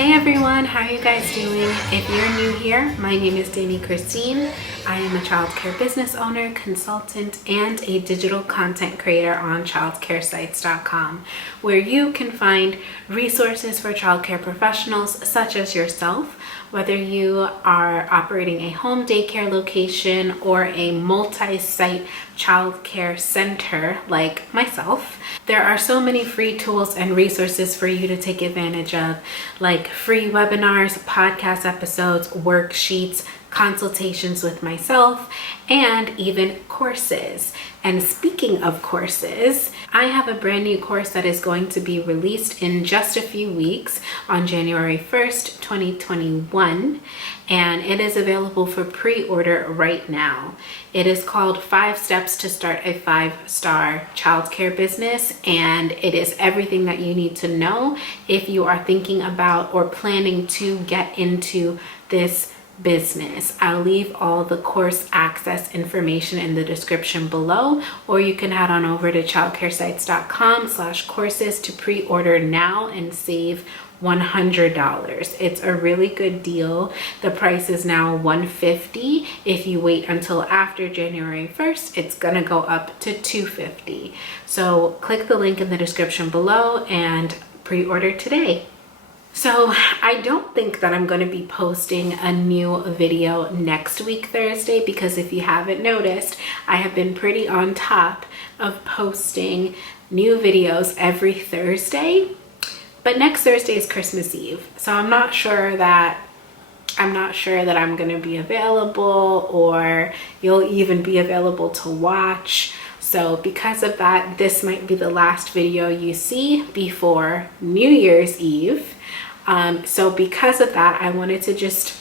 Hey everyone, how are you guys doing? If you're new here, my name is Dani Christine. I am a childcare business owner, consultant, and a digital content creator on childcaresites.com, where you can find resources for childcare professionals such as yourself, whether you are operating a home daycare location or a multi-site childcare center like myself. There are so many free tools and resources for you to take advantage of, like free webinars, podcast episodes, worksheets, consultations with myself, and even courses. And speaking of courses, I have a brand new course that is going to be released in just a few weeks on January 1st, 2021, and it is available for pre-order right now. It is called 5 Steps to Start a 5-Star Childcare Business, and it is everything that you need to know if you are thinking about or planning to get into this business. I'll leave all the course access information in the description below, or you can head on over to childcaresites.com/courses to pre-order now and save $100. It's a really good deal. The price is now $150. If you wait until after January 1st, it's gonna go up to $250. So click the link in the description below and pre-order today. So I don't think that I'm going to be posting a new video next week Thursday, because if you haven't noticed, I have been pretty on top of posting new videos every Thursday. But next Thursday is Christmas Eve, so I'm not sure that I'm going to be available, or you'll even be available to watch. So because of that, this might be the last video you see before New Year's Eve. So because of that, I wanted to just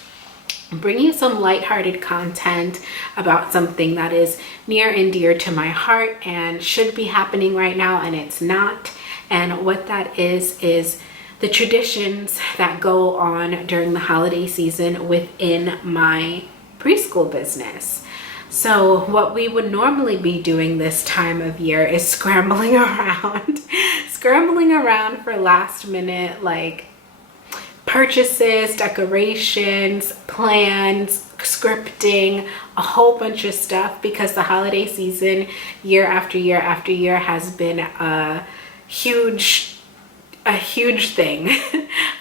bring you some lighthearted content about something that is near and dear to my heart and should be happening right now, and it's not. And what that is the traditions that go on during the holiday season within my preschool business. So what we would normally be doing this time of year is scrambling around for last minute, like, purchases, decorations, plans, scripting, a whole bunch of stuff, because the holiday season year after year after year has been a huge thing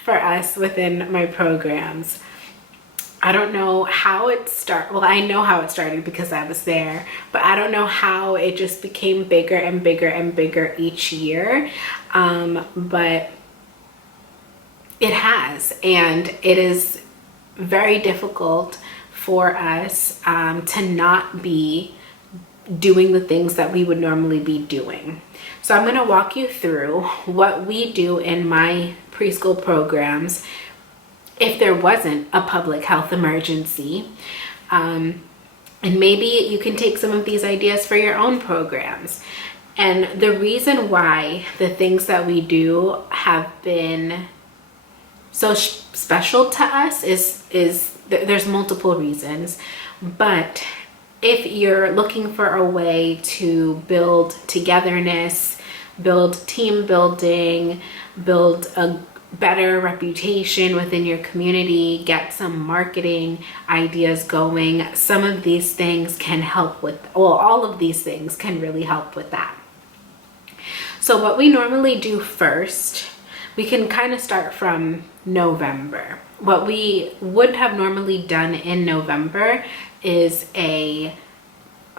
for us within my programs. I don't know how it started. Well, I know how it started because I was there, but I don't know how it just became bigger and bigger and bigger each year. But it has, and it is very difficult for us to not be doing the things that we would normally be doing. So I'm going to walk you through what we do in my preschool programs if there wasn't a public health emergency. And maybe you can take some of these ideas for your own programs. And the reason why the things that we do have been so special to us is there's multiple reasons, but if you're looking for a way to build togetherness, build team building, build a better reputation within your community, get some marketing ideas going, some of these things can help with, well, all of these things can really help with that. So what we normally do first, we can kind of start from November. What we would have normally done in November is a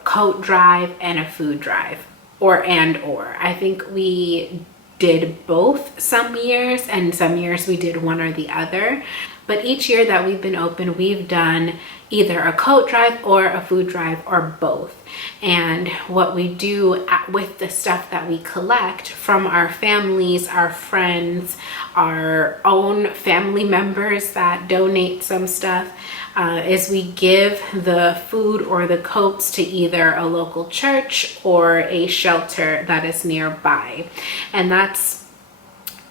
coat drive and a food drive, or. I think we did both some years, and some years we did one or the other. But each year that we've been open, we've done either a coat drive or a food drive, or both. And what we do with the stuff that we collect from our families, our friends, our own family members that donate some stuff, is we give the food or the coats to either a local church or a shelter that is nearby. And that's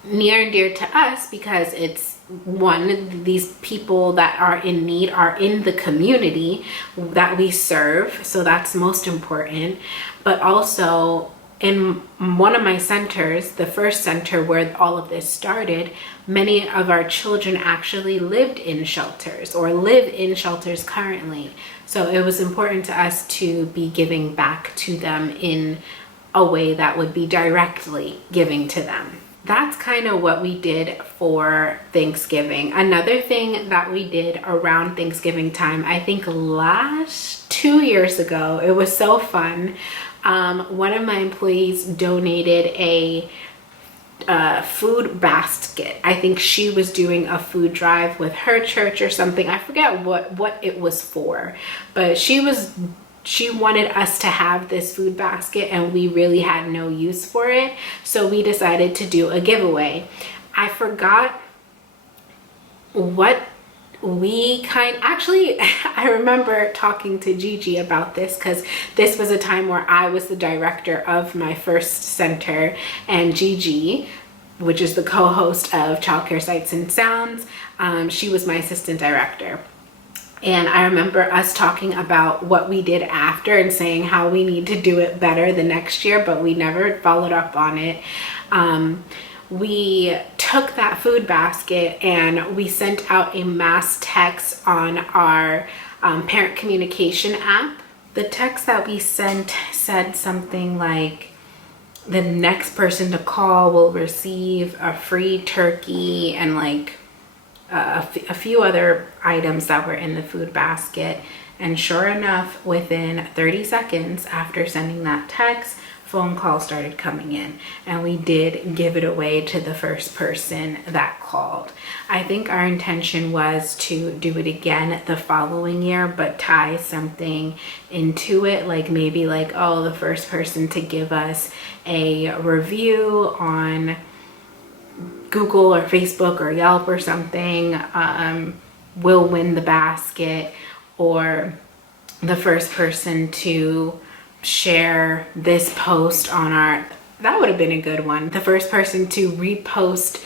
near and dear to us because it's, one, these people that are in need are in the community that we serve, so that's most important. But also in one of my centers, the first center where all of this started, many of our children actually lived in shelters or live in shelters currently. So it was important to us to be giving back to them in a way that would be directly giving to them. That's kind of what we did for Thanksgiving. Another thing that we did around Thanksgiving time, I think last 2 years ago, it was so fun. One of my employees donated a food basket. I think she was doing a food drive with her church or something. I forget what it was for, but she wanted us to have this food basket and we really had no use for it. So we decided to do a giveaway. I forgot what I remember talking to Gigi about this because this was a time where I was the director of my first center, and Gigi, which is the co-host of Childcare Sights and Sounds, she was my assistant director. And I remember us talking about what we did after and saying how we need to do it better the next year, but we never followed up on it. We took that food basket and we sent out a mass text on our parent communication app. The text that we sent said something like, the next person to call will receive a free turkey, and like a few other items that were in the food basket. And sure enough, within 30 seconds after sending that text, phone calls started coming in, and we did give it away to the first person that called. I think our intention was to do it again the following year, but tie something into it, like maybe like, oh, the first person to give us a review on Google or Facebook or Yelp or something will win the basket, or the first person to share this post on our, that would have been a good one, the first person to repost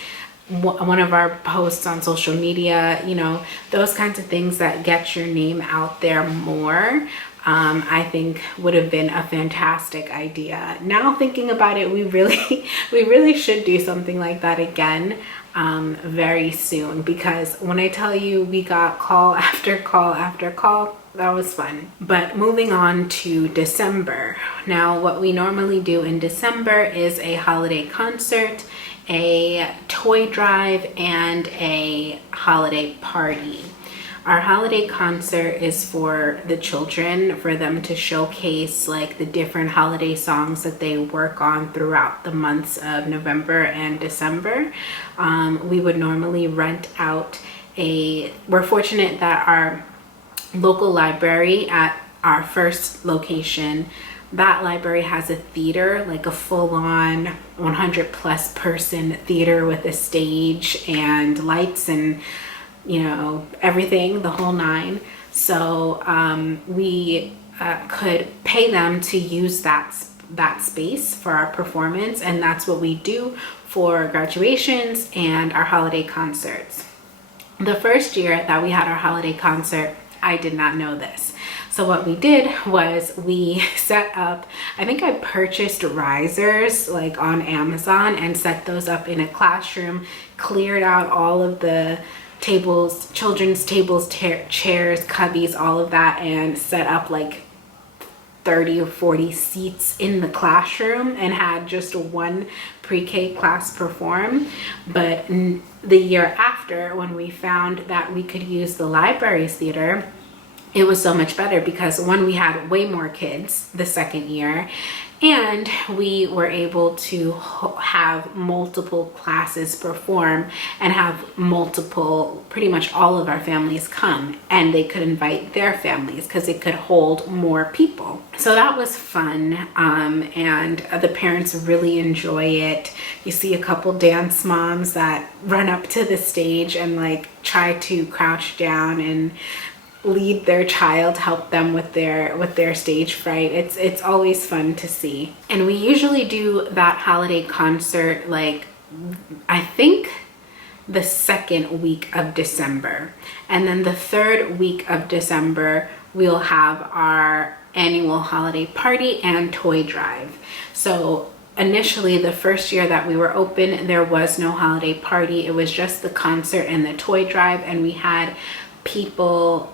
one of our posts on social media, you know, those kinds of things that get your name out there more. I think would have been a fantastic idea. Now thinking about it, we really should do something like that again very soon, because when I tell you we got call after call after call, that was fun. But moving on to December. Now what we normally do in December is a holiday concert, a toy drive, and a holiday party. Our holiday concert is for the children, for them to showcase like the different holiday songs that they work on throughout the months of November and December. We would normally rent out we're fortunate that our local library at our first location, that library has a theater, like a full-on 100+ person theater with a stage and lights and, you know, everything, the whole nine. So we could pay them to use that space for our performance, and that's what we do for graduations and our holiday concerts. The first year that we had our holiday concert, I did not know this. So what we did was we set up, I think I purchased risers like on Amazon and set those up in a classroom, cleared out all of the tables, children's tables, chairs, cubbies, all of that, and set up like 30 or 40 seats in the classroom and had just one pre-K class perform. But the year after, when we found that we could use the library's theater, it was so much better because one, we had way more kids the second year, and we were able to have multiple classes perform and have pretty much all of our families come, and they could invite their families because it could hold more people. So that was fun, and the parents really enjoy it. You see a couple dance moms that run up to the stage and like try to crouch down and lead their child, help them with their stage fright. It's always fun to see. And we usually do that holiday concert like, I think, the second week of December, and then the third week of December we'll have our annual holiday party and toy drive. So initially, the first year that we were open, there was no holiday party. It was just the concert and the toy drive, and we had people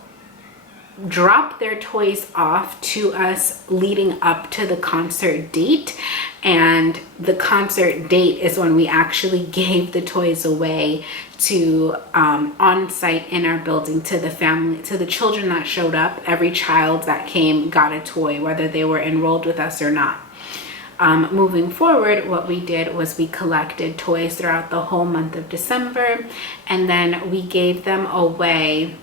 drop their toys off to us leading up to the concert date. And the concert date is when we actually gave the toys away to on site in our building to the family, to the children that showed up. Every child that came got a toy, whether they were enrolled with us or not. Moving forward, what we did was we collected toys throughout the whole month of December, and then we gave them away.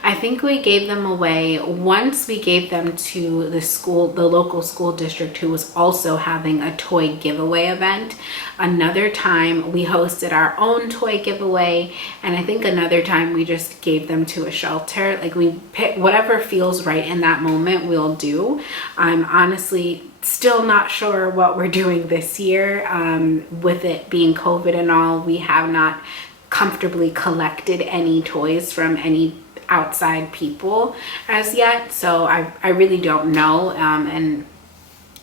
I think we gave them away once. We gave them to the school, the local school district, who was also having a toy giveaway event. Another time we hosted our own toy giveaway, and I think another time we just gave them to a shelter. Like, we pick whatever feels right in that moment, we'll do. I'm honestly still not sure what we're doing this year. With it being COVID and all, we have not comfortably collected any toys from any outside people as yet, so I really don't know, and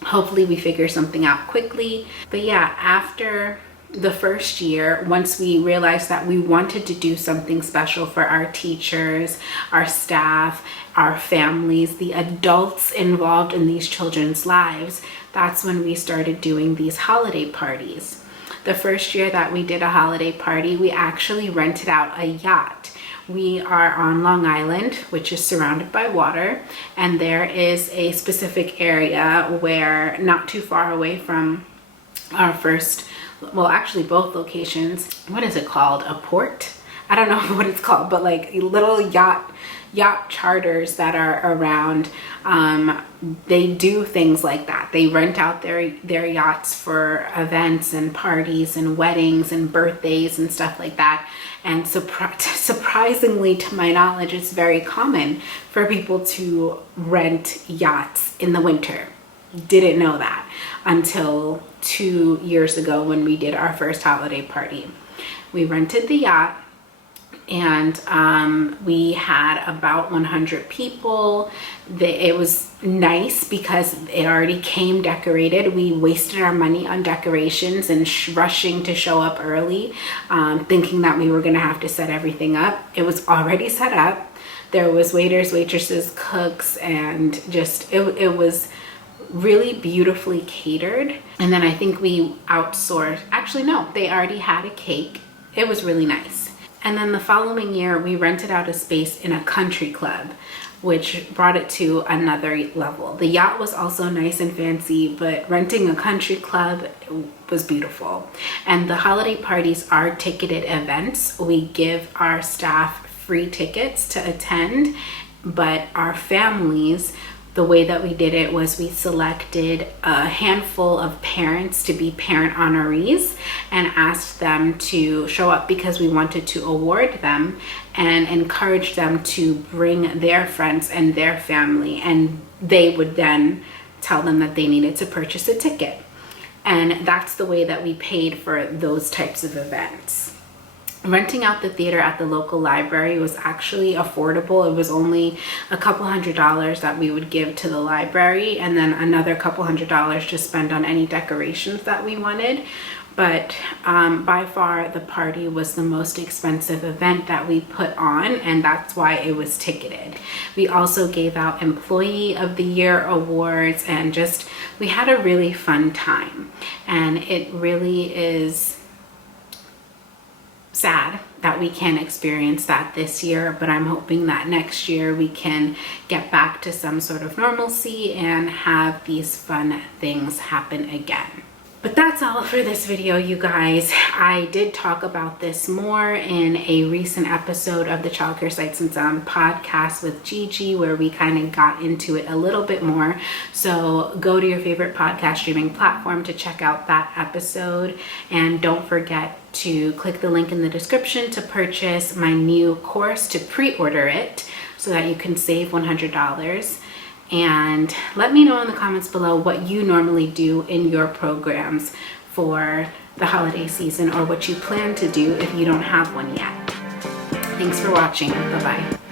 hopefully we figure something out quickly. But yeah, after the first year, once we realized that we wanted to do something special for our teachers, our staff, our families, the adults involved in these children's lives, that's when we started doing these holiday parties. The first year that we did a holiday party, we actually rented out a yacht. We are on Long Island, which is surrounded by water, and there is a specific area where, not too far away from our first, well, actually both locations, what is it called? A port? I don't know what it's called, but like little yacht charters that are around. They do things like that. They rent out their yachts for events and parties and weddings and birthdays and stuff like that. And surprisingly, to my knowledge, it's very common for people to rent yachts in the winter. Didn't know that until 2 years ago when we did our first holiday party. We rented the yacht, and we had about 100 people. It was nice because it already came decorated. We wasted our money on decorations and rushing to show up early, thinking that we were gonna have to set everything up. It was already set up. There was waiters, waitresses, cooks, and just, it was really beautifully catered. And then I think we outsourced, actually no, they already had a cake. It was really nice. And then the following year, we rented out a space in a country club, which brought it to another level. The yacht was also nice and fancy, but renting a country club was beautiful. And the holiday parties are ticketed events. We give our staff free tickets to attend, but our families, the way that we did it was we selected a handful of parents to be parent honorees and asked them to show up because we wanted to award them and encourage them to bring their friends and their family, and they would then tell them that they needed to purchase a ticket. And that's the way that we paid for those types of events. Renting out the theater at the local library was actually affordable. It was only a couple $100s that we would give to the library, and then another couple $100s to spend on any decorations that we wanted. But by far the party was the most expensive event that we put on, and that's why it was ticketed. We also gave out Employee of the Year awards, and just, we had a really fun time. And it really is sad that we can't experience that this year, but I'm hoping that next year we can get back to some sort of normalcy and have these fun things happen again. But that's all for this video, you guys. I did talk about this more in a recent episode of the Childcare Sights and Sound podcast with Gigi, where we kind of got into it a little bit more. So go to your favorite podcast streaming platform to check out that episode. And don't forget to click the link in the description to purchase my new course, to pre-order it so that you can save $100. And let me know in the comments below what you normally do in your programs for the holiday season, or what you plan to do if you don't have one yet. Thanks for watching. Bye-bye.